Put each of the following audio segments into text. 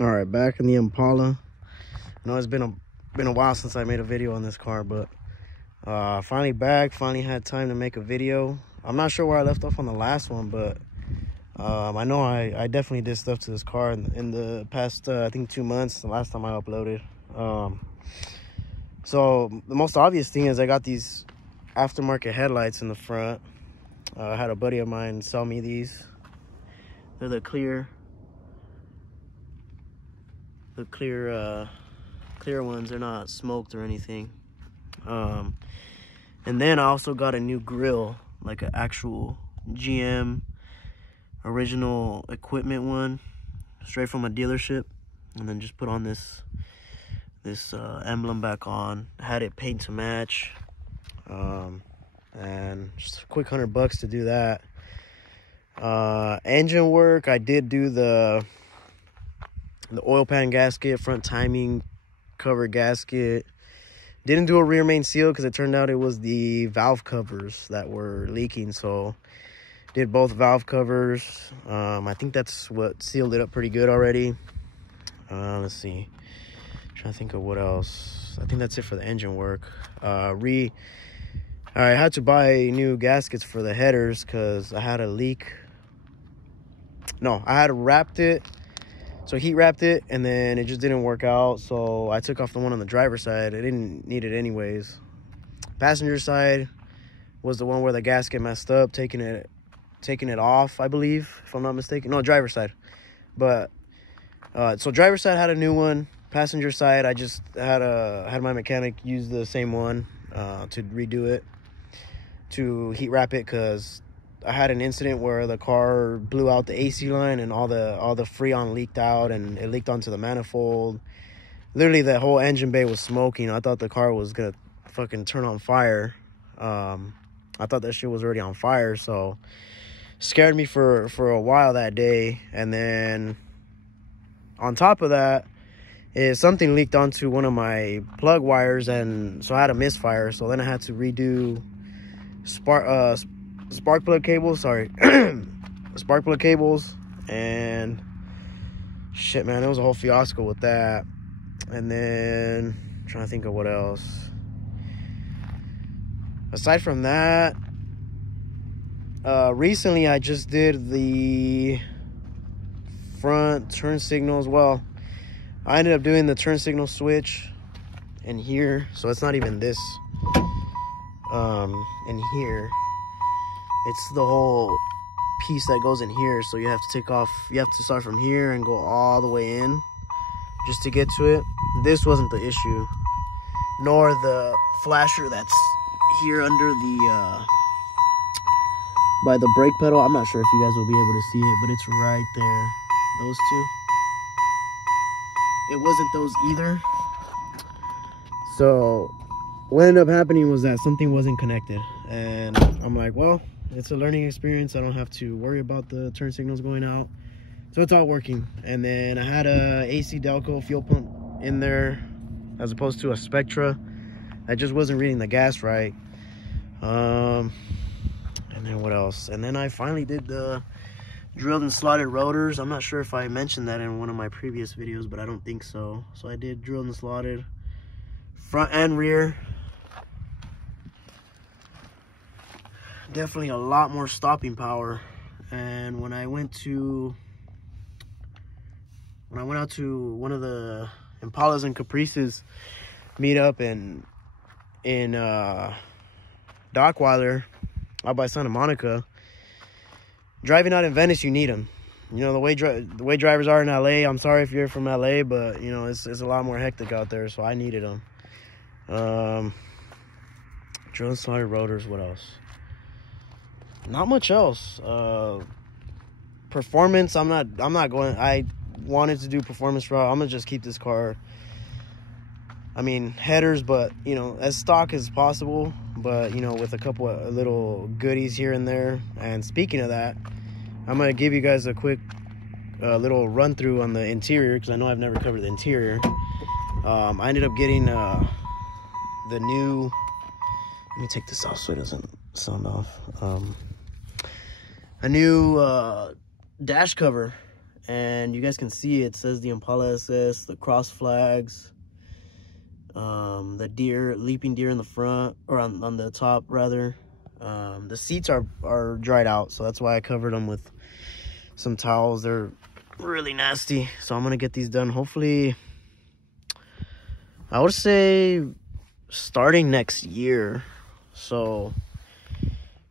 All right, back in the Impala. I know it's been a while since I made a video on this car, but finally back. Finally had time to make a video. I'm not sure where I left off on the last one, but I know I definitely did stuff to this car in the past I think 2 months. The last time I uploaded. So the most obvious thing is I got these aftermarket headlights in the front. I had a buddy of mine sell me these. They're the clear ones. They're not smoked or anything. And then I also got a new grill, like an actual GM original equipment one, straight from a dealership, and then just put on this emblem back on. Had it paint to match, and just a quick $100 to do that. Engine work, I did do the oil pan gasket, front timing cover gasket. Didn't do a rear main seal because it turned out it was the valve covers that were leaking, so did both valve covers. I think that's what sealed it up pretty good already. Let's see, trying to think of what else. I think that's it for the engine work. I had to buy new gaskets for the headers because I had a leak. No, I had wrapped it. So heat wrapped it, and then it just didn't work out. So I took off the one on the driver's side. I didn't need it anyways. Passenger side was the one where the gasket messed up, taking it off, I believe, if I'm not mistaken. No, driver's side. But so driver's side had a new one. Passenger side, I just had my mechanic use the same one to redo it, to heat wrap it, because I had an incident where the car blew out the AC line and all the Freon leaked out, and it leaked onto the manifold. Literally, the whole engine bay was smoking. I thought the car was gonna fucking turn on fire. I thought that shit was already on fire, so scared me for a while that day. And then on top of that, something leaked onto one of my plug wires, and so I had a misfire. So then I had to redo spark plug cables, spark plug cables, and shit, man, it was a whole fiasco with that. And then I'm trying to think of what else. Aside from that, recently I just did the front turn signals. Well, I ended up doing the turn signal switch in here, so it's not even this in here. It's the whole piece that goes in here, so you have to start from here and go all the way in just to get to it. This wasn't the issue, nor the flasher that's here under the by the brake pedal. I'm not sure if you guys will be able to see it, but it's right there. Those two. It wasn't those either. So what ended up happening was that something wasn't connected, and I'm like, well, it's a learning experience. I don't have to worry about the turn signals going out, so it's all working. And then I had a AC Delco fuel pump in there as opposed to a Spectra that just wasn't reading the gas right. And then what else? And then I finally did the drilled and slotted rotors. I'm not sure if I mentioned that in one of my previous videos, but I don't think so. So I did drilled and slotted front and rear. Definitely a lot more stopping power. And when I went out to one of the Impalas and Caprices meet up in Dockweiler out by Santa Monica, driving out in Venice, you need them. You know, the way drivers are in LA. I'm sorry if you're from LA, but you know, it's a lot more hectic out there, so I needed them. Drill and slotted rotors. What else? Not much else. Performance, I'm not going. I wanted to do performance route. I'm gonna just keep this car, I mean, headers, but you know, as stock as possible, but you know, with a couple of little goodies here and there. And speaking of that, I'm gonna give you guys a quick little run through on the interior, because I know I've never covered the interior. I ended up getting the new, let me take this off so it doesn't sound off, a new dash cover and you guys can see it says the Impala SS, the cross flags, the deer, leaping deer in the front, or on the top rather. The seats are dried out, so that's why I covered them with some towels. They're really nasty, so I'm gonna get these done hopefully, I would say starting next year. So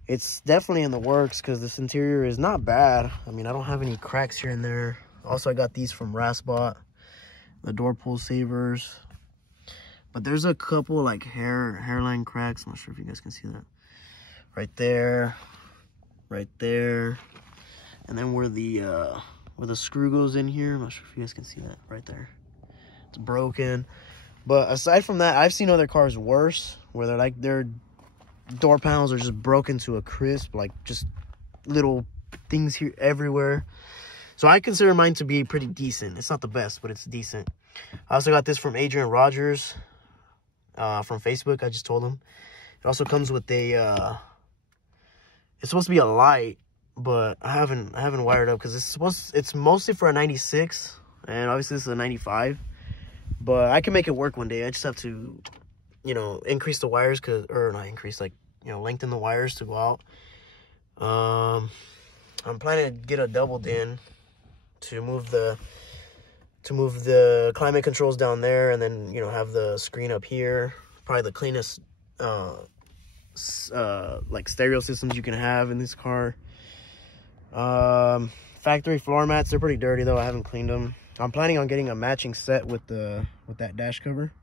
it's definitely in the works because this interior is not bad. I mean, I don't have any cracks here and there. Also, I got these from Rasbot, the door pull savers, but there's a couple like hairline cracks. I'm not sure if you guys can see that. Right there, and then where the screw goes in here, I'm not sure if you guys can see that right there. It's broken. But aside from that, I've seen other cars worse, where their door panels are just broken to a crisp, like just little things here everywhere. So I consider mine to be pretty decent. It's not the best, but it's decent. I also got this from Adrian Rogers from Facebook. I just told him. It also comes with a it's supposed to be a light, but I haven't wired up because it's mostly for a 96, and obviously this is a 95. But I can make it work one day. I just have to, you know, increase the wires, or not increase, like, you know, lengthen the wires to go out. I'm planning to get a double DIN to move the climate controls down there, and then, you know, have the screen up here. Probably the cleanest like stereo systems you can have in this car. Factory floor mats, they're pretty dirty though. I haven't cleaned them. I'm planning on getting a matching set with that dash cover.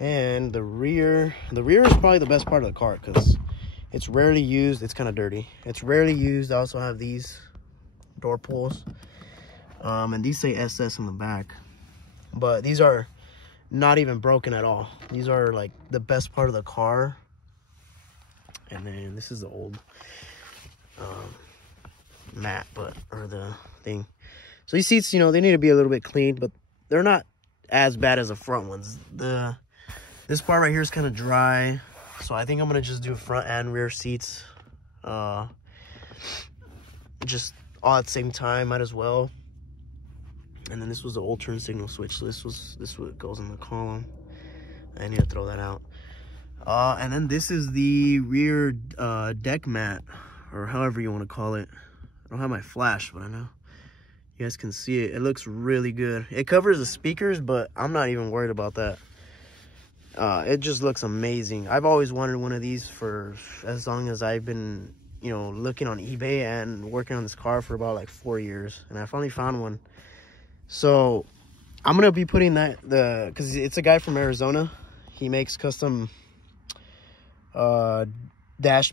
And the rear is probably the best part of the car because it's rarely used. It's kind of dirty. It's rarely used. I also have these door pulls, and these say SS on the back, but these are not even broken at all. These are like the best part of the car. And then this is the old mat, or the thing. So these seats, you know, they need to be a little bit cleaned, but they're not as bad as the front ones. This part right here is kind of dry, so I think I'm gonna just do front and rear seats, just all at the same time. Might as well. And then this was the old turn signal switch, so this what goes in the column. I need to throw that out. And then this is the rear deck mat, or however you want to call it. I don't have my flash, but I know you guys can see it. It looks really good. It covers the speakers, but I'm not even worried about that. It just looks amazing. I've always wanted one of these for as long as I've been, you know, looking on eBay and working on this car for about like 4 years, and I finally found one. So I'm gonna be putting because it's a guy from Arizona. He makes custom dash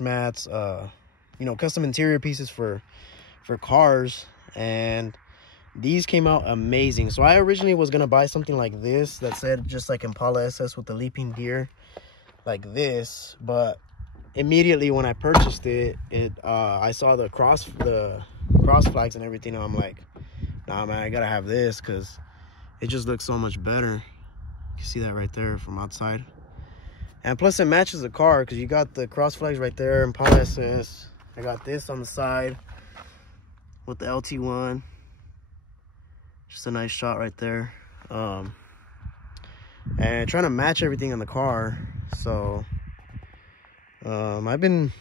mats, you know, custom interior pieces for cars, and these came out amazing. So I originally was gonna buy something like this that said just like Impala SS with the leaping deer like this, but immediately when I purchased it, I saw the cross flags and everything, and I'm like, nah man, I gotta have this because it just looks so much better. You can see that right there from outside. And plus it matches the car because you got the cross flags right there, Impala SS. I got this on the side with the LT1. Just a nice shot right there. And trying to match everything in the car. So I've been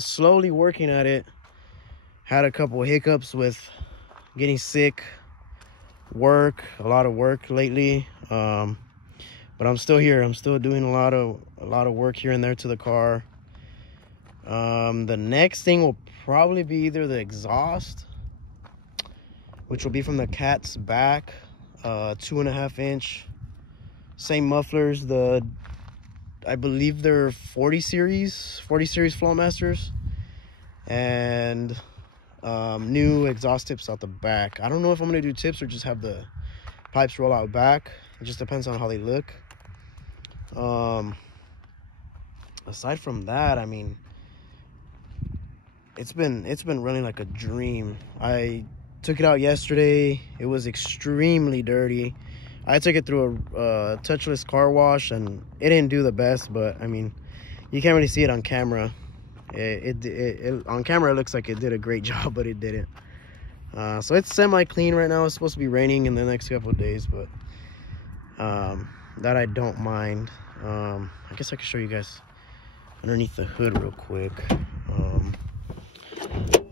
slowly working at it. Had a couple hiccups with getting sick, a lot of work lately. But I'm still here. I'm still doing a lot of work here and there to the car. The next thing will probably be either the exhaust, which will be from the cat's back, 2.5 inch, same mufflers. I believe they're 40 series Flowmasters, and new exhaust tips out the back. I don't know if I'm gonna do tips or just have the pipes roll out back. It just depends on how they look. Aside from that, I mean, it's been running like a dream. I took it out yesterday. It was extremely dirty. I took it through a touchless car wash, and it didn't do the best, but I mean, you can't really see it on camera. On camera it looks like it did a great job, but it didn't. So it's semi-clean right now. It's supposed to be raining in the next couple of days, but that I don't mind. I guess I can show you guys underneath the hood real quick.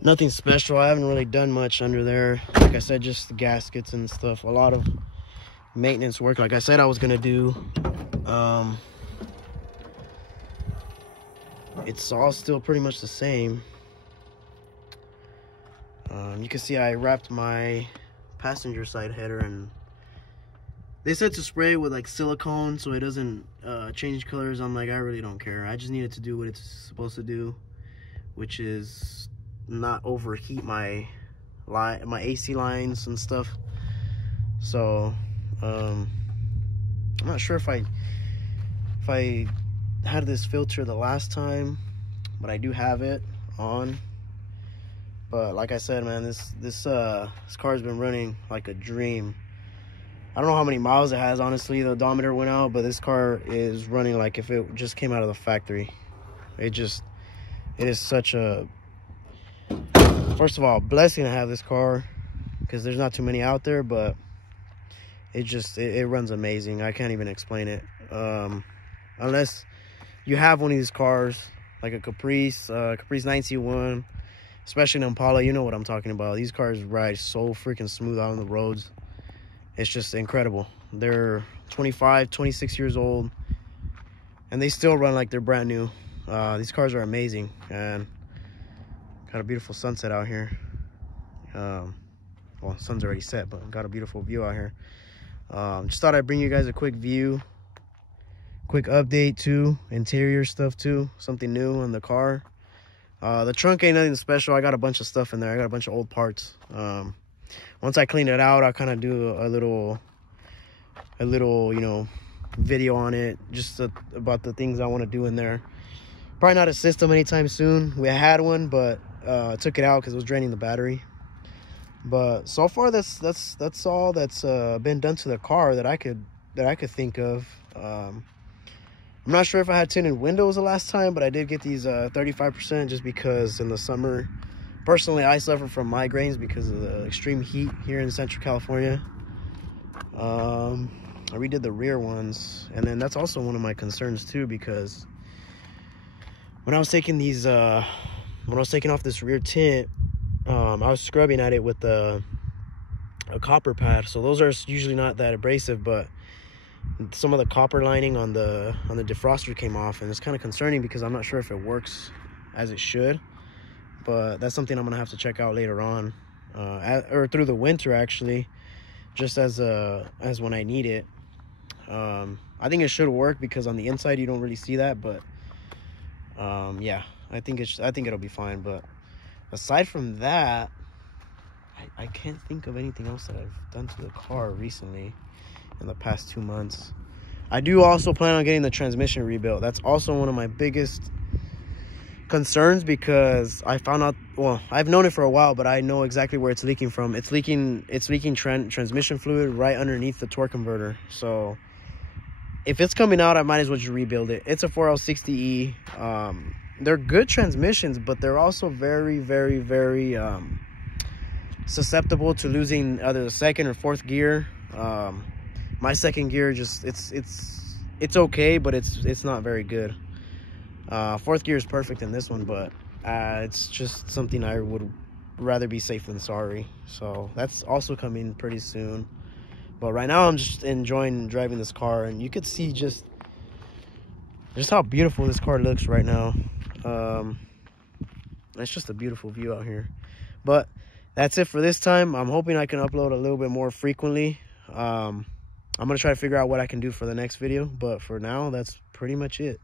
Nothing special. I haven't really done much under there. Like I said, just the gaskets and stuff. A lot of maintenance work, like I said I was gonna do. It's all still pretty much the same. You can see I wrapped my passenger side header, and they said to spray with like silicone so it doesn't change colors. I'm like, I really don't care. I just needed to do what it's supposed to do, which is not overheat my AC lines and stuff. So I'm not sure if I had this filter the last time, but I do have it on. But like I said, man, this car's been running like a dream. I don't know how many miles it has, honestly. The odometer went out, but this car is running like if it just came out of the factory. It is such a, first of all, blessing to have this car, because there's not too many out there, but it runs amazing. I can't even explain it. Unless you have one of these cars, like a Caprice 9C1, especially an Impala, you know what I'm talking about. These cars ride so freaking smooth out on the roads. It's just incredible. They're 25, 26 years old, and they still run like they're brand new. These cars are amazing, and got a beautiful sunset out here. Well, sun's already set, but got a beautiful view out here. Just thought I'd bring you guys a quick view, quick update too, interior stuff too, something new on the car. The trunk ain't nothing special. I got a bunch of stuff in there. I got a bunch of old parts. Once I clean it out, I'll kind of do a little, you know, video on it, just about the things I want to do in there. Probably not a system anytime soon. We had one, but took it out because it was draining the battery. But so far, that's all that's been done to the car that I could think of. I'm not sure if I had tinted windows the last time, but I did get these 35% just because in the summer, personally, I suffer from migraines because of the extreme heat here in Central California. I redid the rear ones, and then that's also one of my concerns too, because when I was taking these, when I was taking off this rear tint, I was scrubbing at it with a copper pad. So those are usually not that abrasive, but some of the copper lining on the defroster came off, and it's kind of concerning because I'm not sure if it works as it should. But that's something I'm gonna have to check out later on, or through the winter actually, just as when I need it. I think it should work because on the inside you don't really see that, but yeah, I think it'll be fine. But aside from that, I can't think of anything else that I've done to the car recently in the past 2 months. I do also plan on getting the transmission rebuilt. That's also one of my biggest concerns, because I found out, well, I've known it for a while, but I know exactly where it's leaking from. It's leaking transmission fluid right underneath the torque converter. So if it's coming out, I might as well just rebuild it. It's a 4L60E. They're good transmissions, but they're also very, very, very susceptible to losing either the second or fourth gear. My second gear just it's okay, but it's not very good. Fourth gear is perfect in this one, but it's just something I would rather be safe than sorry. So that's also coming pretty soon. But right now I'm just enjoying driving this car, and you could see just how beautiful this car looks right now. It's just a beautiful view out here. But that's it for this time. I'm hoping I can upload a little bit more frequently. I'm gonna try to figure out what I can do for the next video, but for now, that's pretty much it.